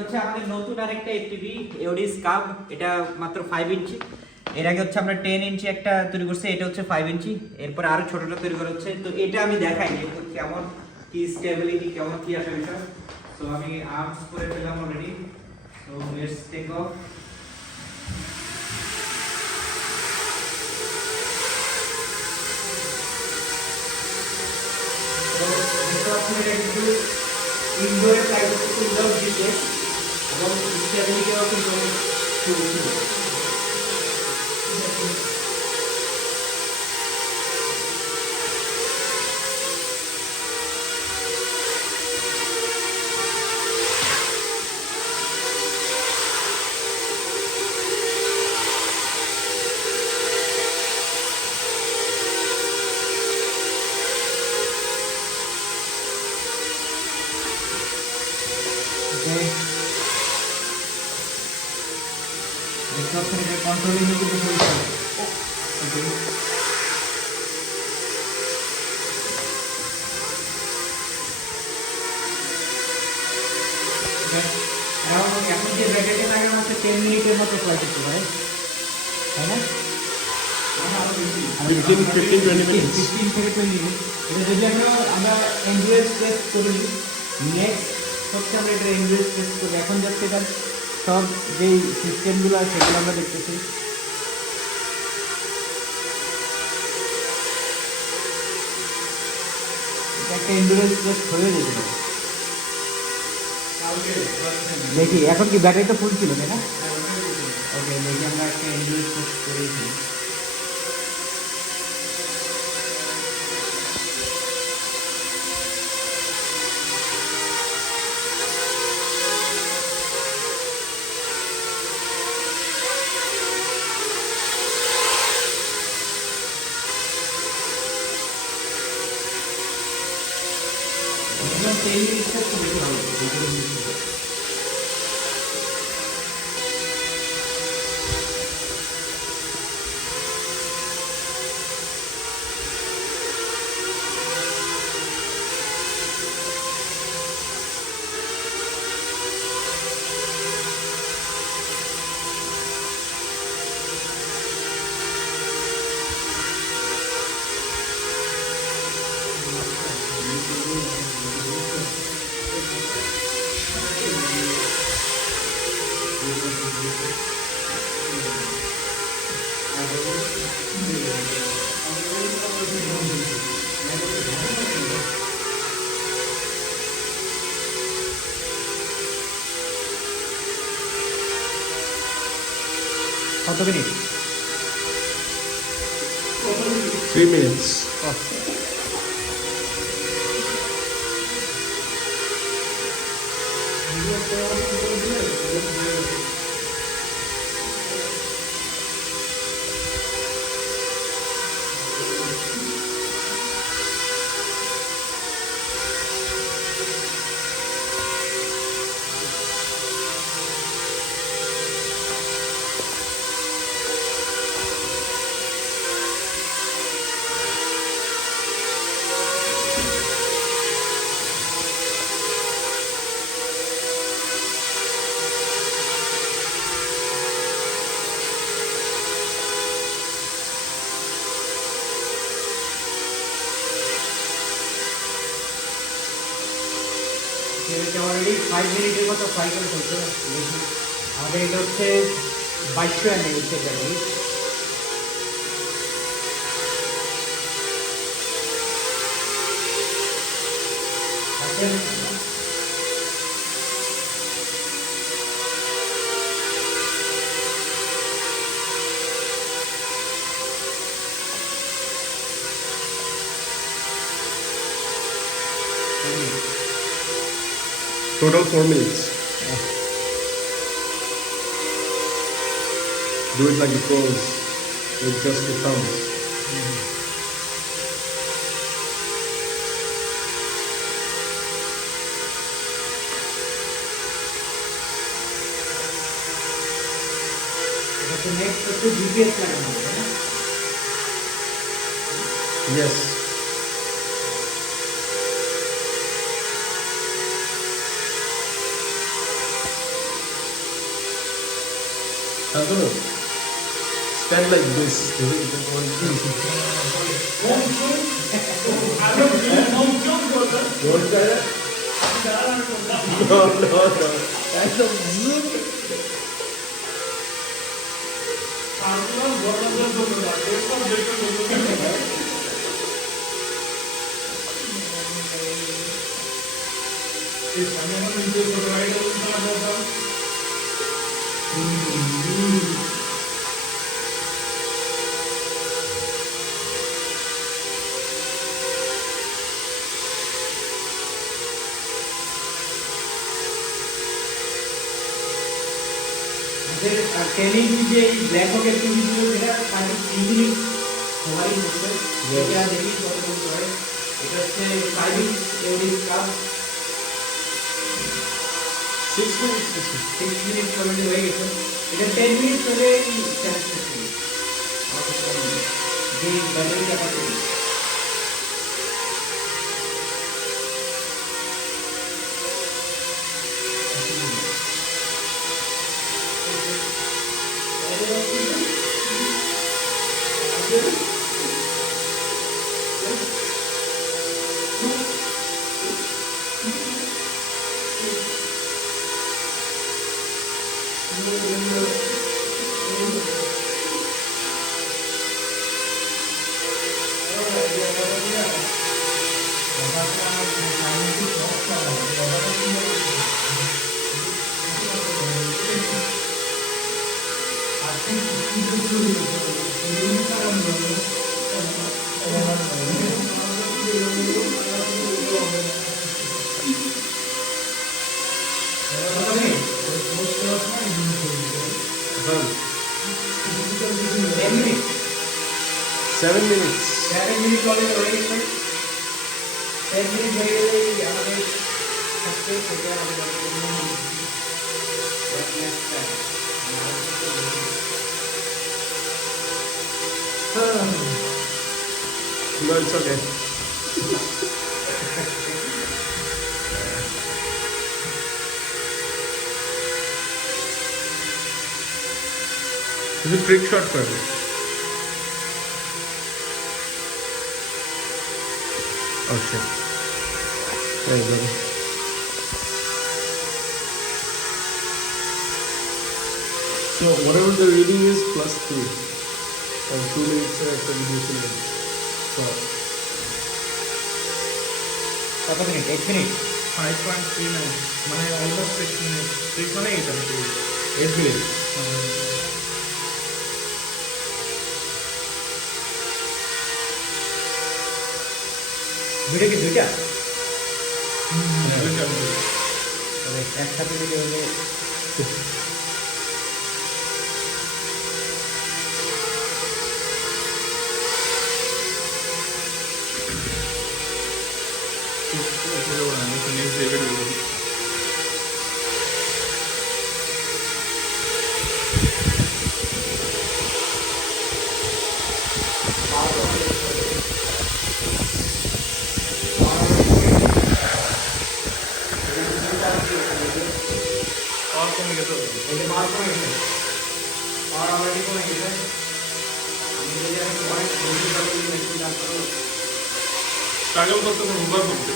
হচ্ছে আমাদের নতুন আরেকটা এফটিভি এওডিস কাপ, এটা মাত্র 5 ইঞ্চি। এর আগে হচ্ছে আমরা 10 ইঞ্চি একটা তৈরি করছি, এটা হচ্ছে 5 ইঞ্চি। এরপর আরো ছোটটা তৈরি করা হচ্ছে। তো এটা আমি দেখাই যে কেমন কি স্টেবিলিটি, কেমন কি আসে বিষয়। তো আমি আর্মস করে ফেললাম already. So let's take off. এটা কিন্তু ইনডোরে প্রায় উইন্ডোজ দিতে এবং স্টেবিলিটিও কিন্তু খুবই সুন্দর। কন্ট্রোলিং কিন্তু খুবই ভালো। এখন যে ব্যাটারি লাগানো হচ্ছে 10 মিনিটের মতো ফ্লাই করতে পারে, তাই না? 15-20 minutes. 15 থেকে 20 মিনিট। এটা যদি আমরা এনডিএস টেস্ট করি, নেক্সট হচ্ছে আমরা এটা এনডিএস টেস্ট করি। এখন যাচ্ছে এটা সব যেই সিস্টেমগুলো আছে সেগুলো আমরা দেখতেছি। একটা এন্ডুরেন্স টেস্ট হয়ে যেতে পারে। দেখি এখন কি ব্যাটারিটা ফুল ছিল, তাই না? ওকে, দেখি আমরা একটা এন্ডুরেন্স টেস্ট করেছি। কত মিনিট? 3 minutes. অলরেডি 5 মিনিটের মতো ফ্রাই করে ফেলতে দেখি। আমাদের এটা হচ্ছে 2200 mAh battery. Total 4 minutes. Do it like it goes with just your thumbs. Next হচ্ছে জিপিএস লাগানো হবে, না? Yes. Stand like this. Don't try that. No. That's a zoom. Training যে ব্ল্যাক হকের টিভিগুলো যেটা 3 মিনিট সবারই হচ্ছে এটা দেখি কত বলতে হয়। এটা হচ্ছে 5 inch AOD cup 6 minutes. 6 minute already হয়ে গেছে। এটা 10 মিনিট হলে স্যাটিসফ্যাকশন যে battery capacity. Seven minutes. 7 minute already হয়ে গেছে। 10 মিনিট হয়ে গেলেই আমাদের থাকতে সেটা আমাদের No, it's okay. This is trick shot for me. Oh shit. There you go. So whatever the reading is plus 2. And 2 minutes after reducing it. So কত minute? 8 minute 5.39 মানে অলমোস্ট 6 মিনিট 6 মানে 8 আর কি 8 minutes. ভিডিও কি দুইটা? দুইটা তবে একসাথে video হলে और कम गए तो এই যে মাল কমে গেছে। আর অলরেডি কমে গেছে। আমি যদি আমি পয়েন্ট বলতে পারি মেশিন তারপর স্ট্রাগল করতে কোনো উবার করতে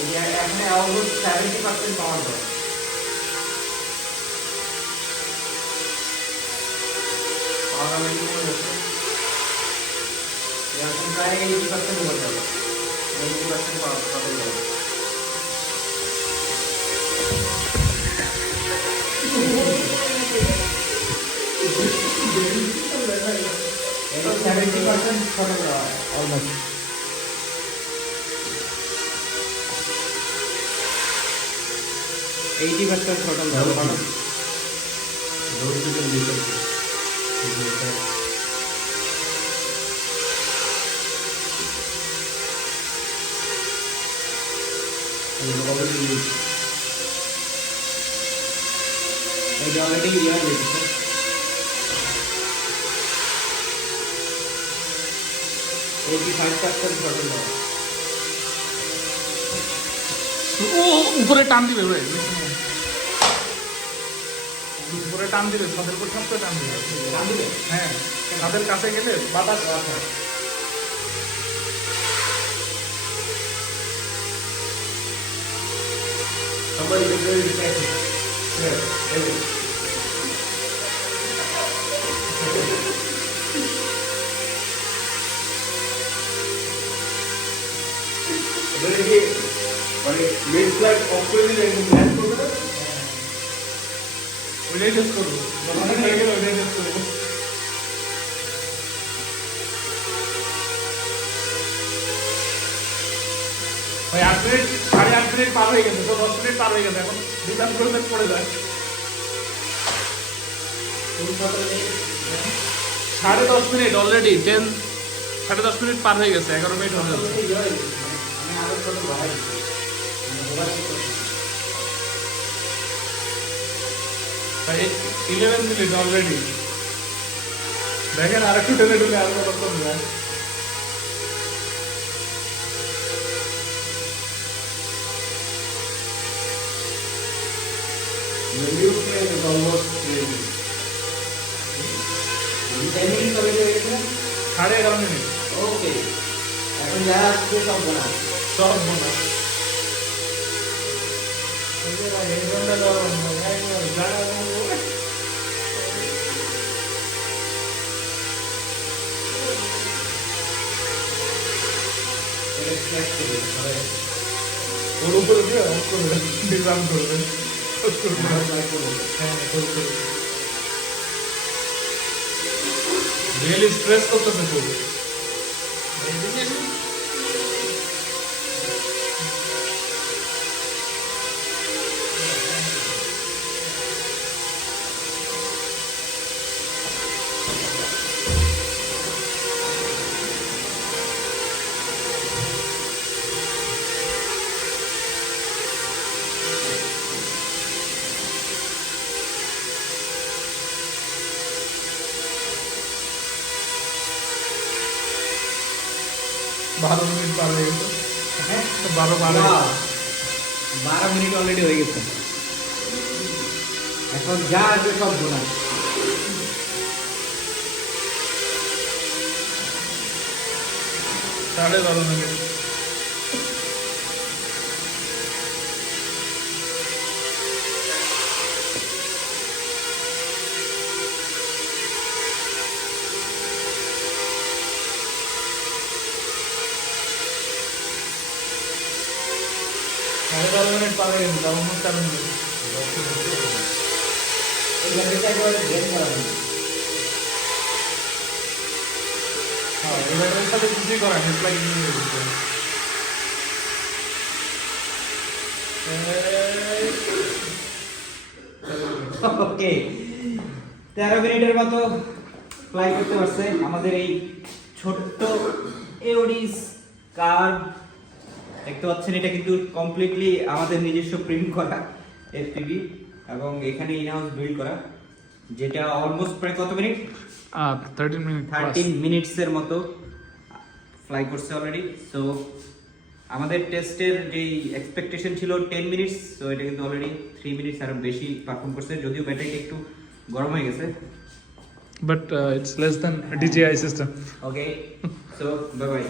এই যে এখন অলমোস্ট 70% পাওয়ার যায়। আর অলরেডি কমে গেছে। এখন প্রায় 80% হয়ে যাবে। 80% পাওয়ার যাবে। এটা 70% ফটো দেওয়া অলমোস্ট। এইটি পার্সেন্ট ফটো দেওয়া। Those you can leave it. Already used. এটা অলরেডি ইয়ে হয়ে গেছে। এইটি 5% ফটো দেওয়া। ও উপরে টান দিবে ভাই উপরে টান দিলে ছাদের উপর থাকতে টান দিলে টান দিবে? হ্যাঁ ছাদের কাছে গেলে বাতাস Somebody get ready to catch it. Here, ready. Ready here. মানে মেন ফ্লাইট অফ করে দিলে একদম ল্যান্ড করবে না? ওইটাই টেস্ট করবো যখন হয়ে গেলে ওইটাই টেস্ট করবো ভাই 8 মিনিট 8.5 মিনিট পার হয়ে গেছে তো 10 মিনিট পার হয়ে গেছে এখন 2 মিনিট পড়ে যায় 10.5 মিনিট অলরেডি 10 মিনিট পার হয়ে গেছে 11 মিনিট হয়ে যাচ্ছে আমি আরো ছোট ভাই ভাই 11 মিনিট অলরেডি দেখেন আর একটু টেনে ঢুলে আর কতক্ষণ যায় The new plane is almost ready. 10 minute চলে গেছে। 11.5 মিনিট ওকে, এখন যারা আসছে সব জানা। সব মনে ওর উপরে দিয়ে অফ করবে ডিজাইন করবে রিয়েলি স্ট্রেস করতেছে খুব বারো মিনিট পার হয়ে গেছে হ্যাঁ 12 মিনিট অলরেডি হয়ে গেছে। এখন যা আসবে সব বোনাস। সাড়ে 12 মিনিট সাড়ে 12 মিনিট পার হয়ে গেছে আমার 4 মিনিট এই ব্যাটারিটা একবার গেম করা হবে। হ্যাঁ এবার সাথে কিছুই করা নেই লাইক নিয়ে গেছে ওকে, 13 মিনিটের মতো ফ্লাই করতে পারছে আমাদের এই ছোট্ট এওডিস কার। দেখতে পাচ্ছেন এটা কিন্তু কমপ্লিটলি আমাদের নিজস্ব প্রিন্ট করা এফপিভি এবং এখানে ইন হাউস বিল্ড করা, যেটা অলমোস্ট প্রায় কত মিনিট 13 মিনিট 13 মিনিটসের মতো ফ্লাই করছে অলরেডি। সো আমাদের টেস্টের যেই এক্সপেকটেশন ছিল 10 মিনিটস, সো এটা কিন্তু অলরেডি 3 মিনিটস আরো বেশি পারফর্ম করছে, যদিও ব্যাটারিটা একটু গরম হয়ে গেছে। but it's less than DJI system okay, so bye bye.